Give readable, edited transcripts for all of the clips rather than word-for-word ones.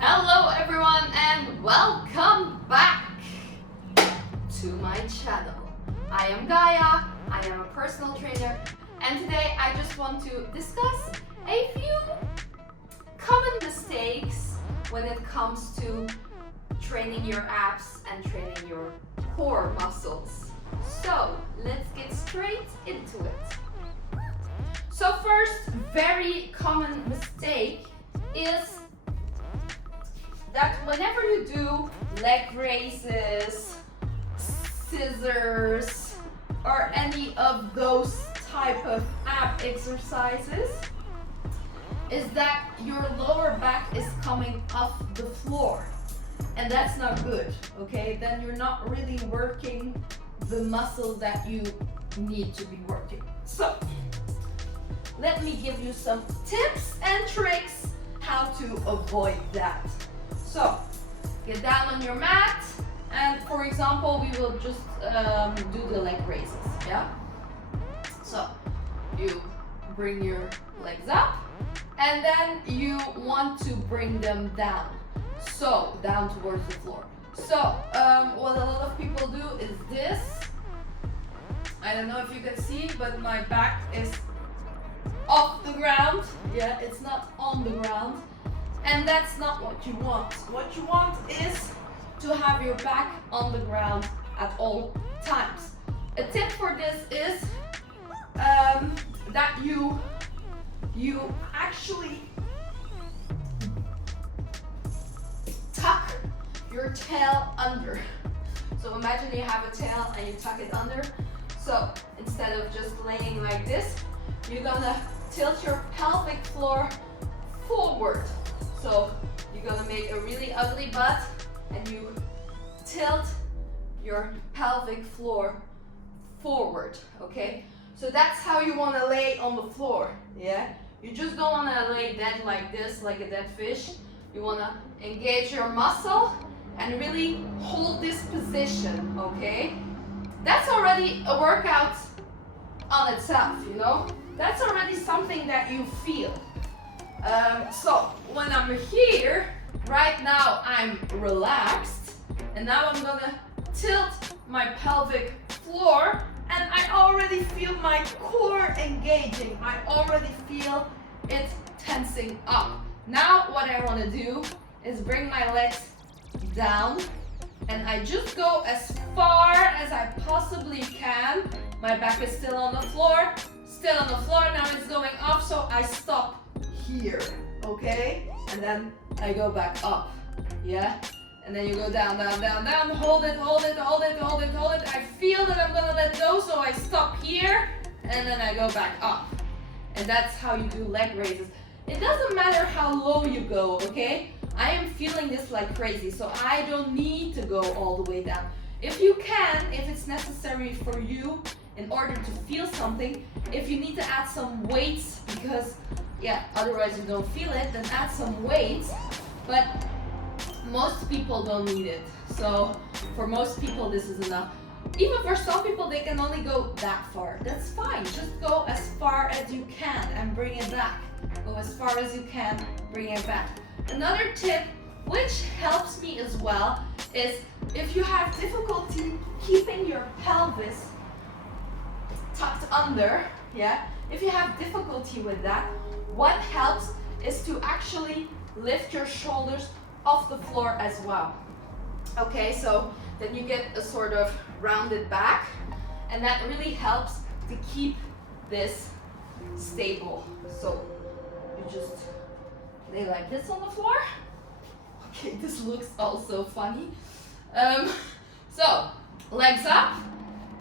Hello everyone and welcome back to my channel. I am Gaia, I am a personal trainer, and today I just want to discuss a few common mistakes when it comes to training your abs and training your core muscles. So let's get straight into it. So first, very common mistake is that whenever you do leg raises, scissors, or any of those type of ab exercises, is that your lower back is coming off the floor. And that's not good, okay? Then you're not really working the muscle that you need to be working. So, let me give you some tips and tricks how to avoid that. So, get down on your mat, and for example, we will just do the leg raises, yeah? So, you bring your legs up, and then you want to bring them down. So, down towards the floor. So, what a lot of people do is this. I don't know if you can see, but my back is off the ground. Yeah, it's not on the ground. And that's not what you want. What you want is to have your back on the ground at all times. A tip for this is that you actually tuck your tail under. So imagine you have a tail and you tuck it under. So instead of just laying like this, you're gonna tilt your pelvic floor forward. So you're gonna make a really ugly butt and you tilt your pelvic floor forward, okay? So that's how you wanna lay on the floor, yeah? You just don't wanna lay dead like this, like a dead fish. You wanna engage your muscle and really hold this position, okay? That's already a workout on itself, you know? That's already something that you feel. So when I'm here, right now I'm relaxed, and now I'm gonna tilt my pelvic floor, and I already feel my core engaging. I already feel it tensing up. Now what I wanna do is bring my legs down, and I just go as far as I possibly can. My back is still on the floor, now it's going up, so I stop here, okay? And then I go back up, yeah? And then you go down, down, down, down, hold it, hold it, hold it, hold it, hold it. I feel that I'm gonna let go, so I stop here, and then I go back up. And that's how you do leg raises. It doesn't matter how low you go, okay? I am feeling this like crazy, so I don't need to go all the way down. If you can, if it's necessary for you, in order to feel something, if you need to add some weights, because yeah, otherwise you don't feel it, then add some weights. But most people don't need it. So for most people this is enough. Even for some people they can only go that far. That's fine. Just go as far as you can and bring it back. Go as far as you can, bring it back. Another tip which helps me as well is if you have difficulty keeping your pelvis tucked under, yeah, if you have difficulty with that, what helps is to actually lift your shoulders off the floor as well. Okay, so then you get a sort of rounded back, and that really helps to keep this stable. So you just lay like this on the floor. Okay, this looks also funny. So legs up,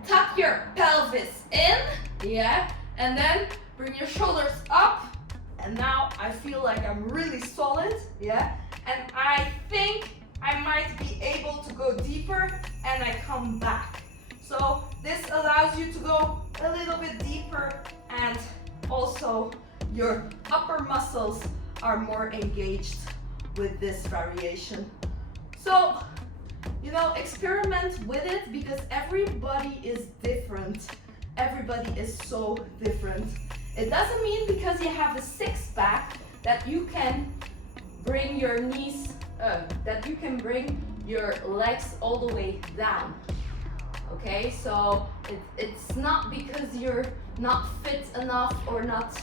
tuck your pelvis in, yeah, and then bring your shoulders up, and now I feel like I'm really solid, yeah, and I think I might be able to go deeper, and I come back. So this allows you to go a little bit deeper, and also your upper muscles are more engaged with this variation. So, you know, experiment with it, because everybody is different. Everybody is so different. It doesn't mean because you have a six-pack that you can bring your knees that you can bring your legs all the way down. Okay, so it's not because you're not fit enough or not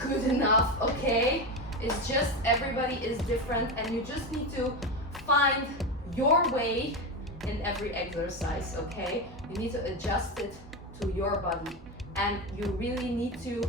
good enough, okay? It's just everybody is different and you just need to find your way in every exercise, okay? You need to adjust it to your body and you really need to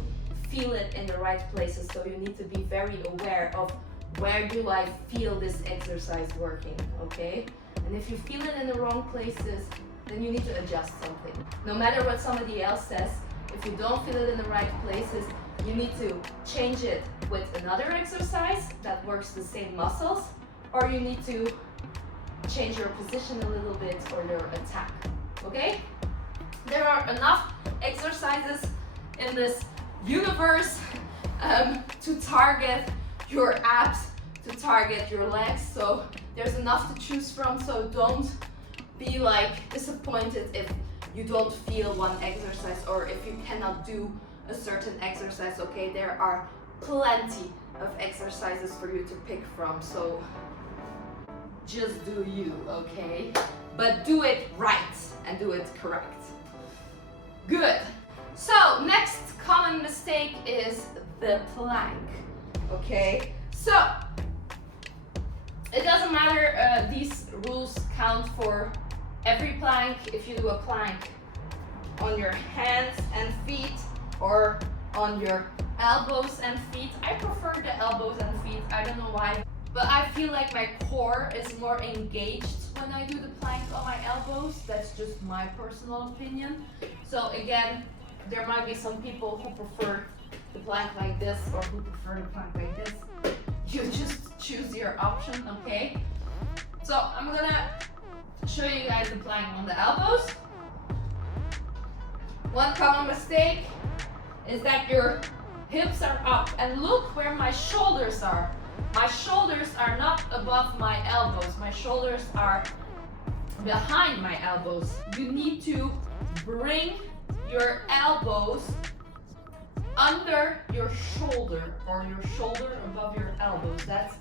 feel it in the right places. So you need to be very aware of where do I feel this exercise working, okay? And if you feel it in the wrong places, then you need to adjust something. No matter what somebody else says, if you don't feel it in the right places, you need to change it with another exercise that works the same muscles, or you need to change your position a little bit or your attack, okay? There are enough exercises in this universe to target your abs, to target your legs, so there's enough to choose from, so don't be like disappointed if you don't feel one exercise or if you cannot do a certain exercise, okay? There are plenty of exercises for you to pick from, so just do you, okay? But do it right and do it correct. Good. So next common mistake is the plank, okay? So it doesn't matter, these rules count for every plank. If you do a plank on your hands and feet or on your elbows and feet, I prefer the elbows and feet, I don't know why, but I feel like my core is more engaged when I do the plank on my elbows. That's just my personal opinion. So again, there might be some people who prefer the plank like this or who prefer the plank like this. You just choose your option, okay? So I'm gonna show you guys the plank on the elbows. One common mistake is that your hips are up, and look where my shoulders are. My shoulders are not above my elbows. My shoulders are behind my elbows. You need to bring your elbows under your shoulder or your shoulder above your elbows. That's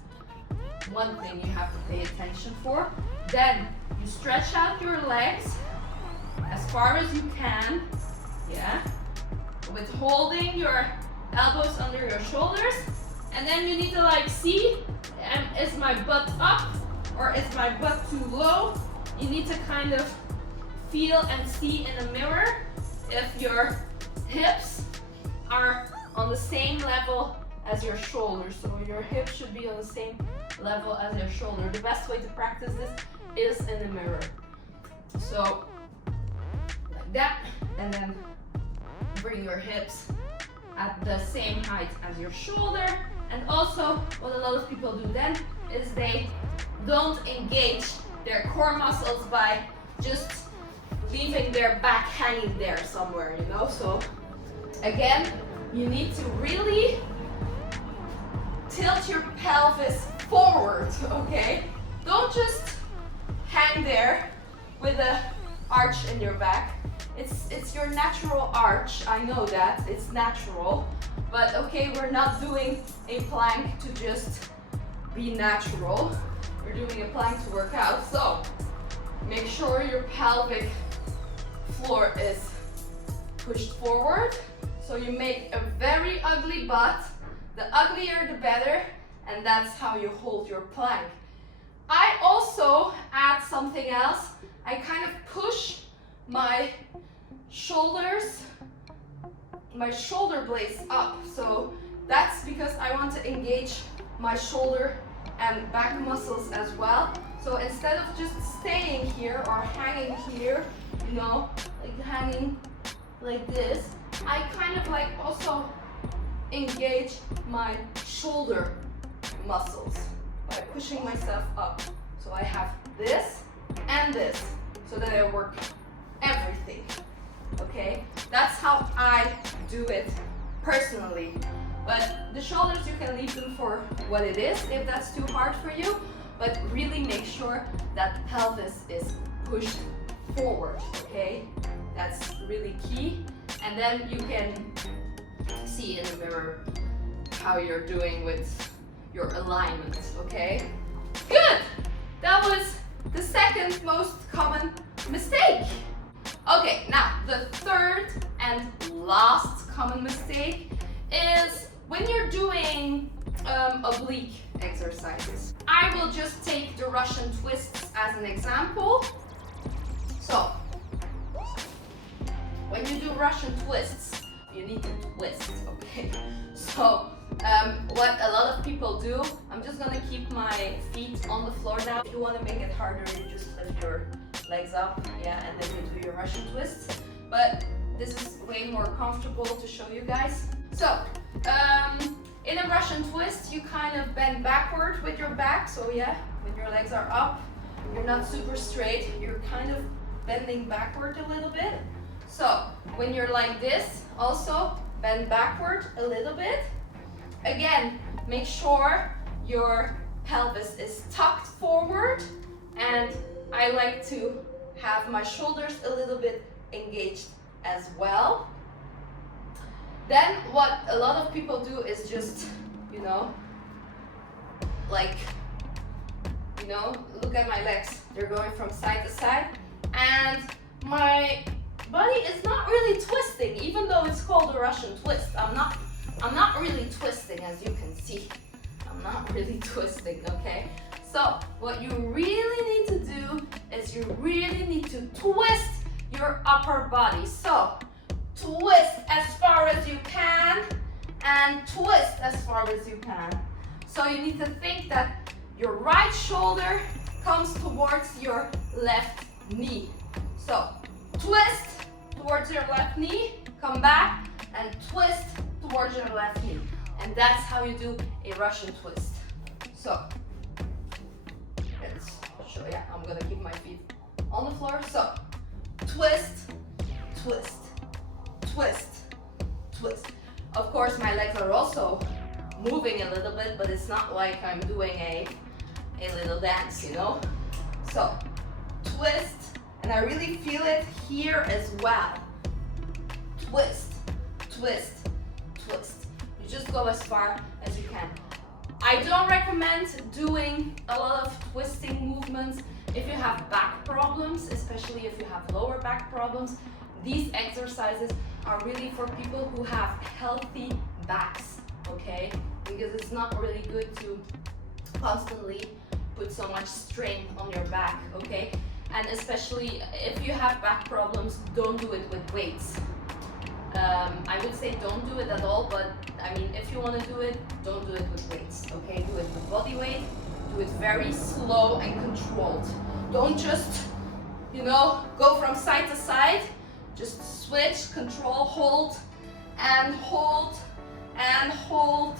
one thing you have to pay attention for. Then you stretch out your legs as far as you can, yeah, with holding your elbows under your shoulders. And then you need to like see, is my butt up or is my butt too low? You need to kind of feel and see in the mirror if your hips are on the same level as your shoulders. So your hips should be on the same level as your shoulder. The best way to practice this is in the mirror. So like that, and then bring your hips at the same height as your shoulder. And also what a lot of people do then is they don't engage their core muscles by just leaving their back hanging there somewhere, you know? So again, you need to really tilt your pelvis forward, okay? Don't just hang there with an arch in your back. It's your natural arch, I know that, it's natural. But okay, we're not doing a plank to just be natural. We're doing a plank to work out. So make sure your pelvic floor is pushed forward. So you make a very ugly butt. The uglier the better, and that's how you hold your plank. I also add something else. I kind of push my shoulders, my shoulder blades up. So that's because I want to engage my shoulder and back muscles as well. So instead of just staying here or hanging here, you know, like hanging like this, I kind of like also engage my shoulder muscles by pushing myself up. So I have this and this, so that I work everything, okay? That's how I do it personally. But the shoulders, you can leave them for what it is if that's too hard for you, but really make sure that pelvis is pushed forward, okay? That's really key. And then you can see in the mirror how you're doing with your alignment, okay? Good. That was the second most common mistake. Okay, now the third and last common mistake is when you're doing oblique exercises. I will just take the Russian twists as an example. So, when you do Russian twists, you need to twist, okay? So, what a lot of people do, I'm just gonna keep my feet on the floor now. If you wanna make it harder, you just lift your legs up, yeah, and then you do your Russian twists. But this is way more comfortable to show you guys. So, in a Russian twist, you kind of bend backward with your back. So yeah, when your legs are up, you're not super straight, you're kind of bending backward a little bit. So, when you're like this, also bend backward a little bit. Again, make sure your pelvis is tucked forward, and I like to have my shoulders a little bit engaged as well. Then what a lot of people do is just, look at my legs. They're going from side to side, and my body is not really twisting, even though it's called a Russian twist. I'm not really twisting, as you can see. I'm not really twisting, okay? So what you really need to do is you really need to twist your upper body. So twist as far as you can and twist as far as you can. So you need to think that your right shoulder comes towards your left knee. So twist towards your left knee, come back and twist towards your left knee. And that's how you do a Russian twist. So let's show you. I'm gonna keep my feet on the floor. So twist, twist, twist, twist. Of course, my legs are also moving a little bit, but it's not like I'm doing a little dance, So twist, and I really feel it here as well. Twist, twist, twist. You just go as far as you can. I don't recommend doing a lot of twisting movements if you have back problems, especially if you have lower back problems. These exercises are really for people who have healthy backs, okay? Because it's not really good to constantly put so much strain on your back, okay? And especially if you have back problems, don't do it with weights. I would say don't do it at all, but I mean, if you want to do it, don't do it with weights, okay? Do it with body weight, do it very slow and controlled. Don't just, go from side to side. Just switch, control, hold, and hold, and hold.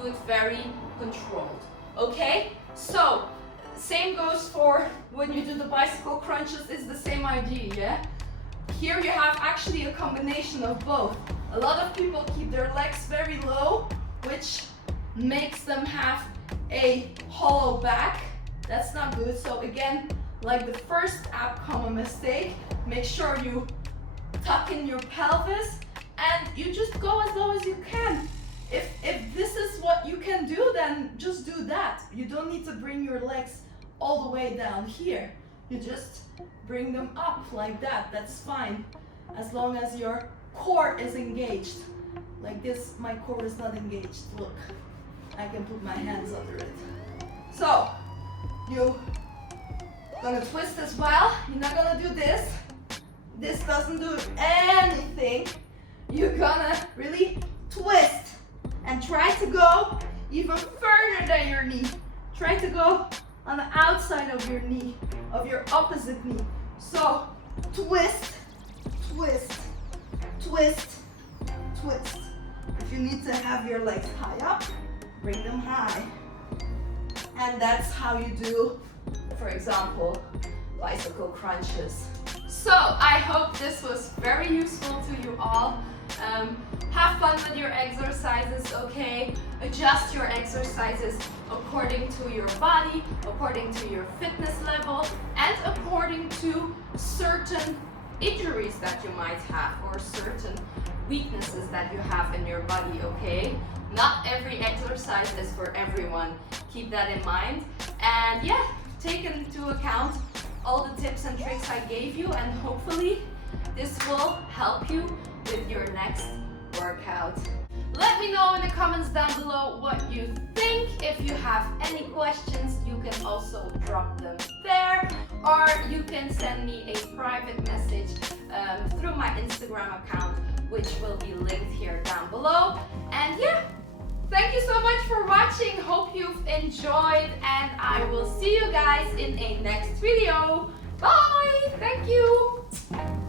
Do it very controlled, okay? So, same goes for when you do the bicycle crunches, it's the same idea, yeah? Here you have actually a combination of both. A lot of people keep their legs very low, which makes them have a hollow back. That's not good. So again, like the first common mistake, make sure you tuck in your pelvis and you just go as low as you can. If this is what you can do, then just do that. You don't need to bring your legs all the way down here. You just bring them up like that. That's fine, as long as your core is engaged. Like this, my core is not engaged. Look, I can put my hands under it. So, you're gonna twist as well. You're not gonna do this. This doesn't do anything. You're gonna really twist and try to go even further than your knee. Try to go on the outside of your knee, of your opposite knee. So twist, twist, twist, twist. If you need to have your legs high up, bring them high. And that's how you do, for example, bicycle crunches. So I hope this was very useful to you all. Have fun with your exercises, okay? Adjust your exercises according to your body, according to your fitness level, and according to certain injuries that you might have or certain weaknesses that you have in your body, okay? Not every exercise is for everyone. Keep that in mind. And yeah, take into account all the tips and tricks I gave you, and hopefully this will help you with your next workout. Let me know in the comments down below what you think. If you have any questions, you can also drop them there, or you can send me a private message through my Instagram account, which will be linked here down below. And yeah, thank you so much for watching. Hope you've enjoyed, and I will see you guys in a next video. Bye! Thank you!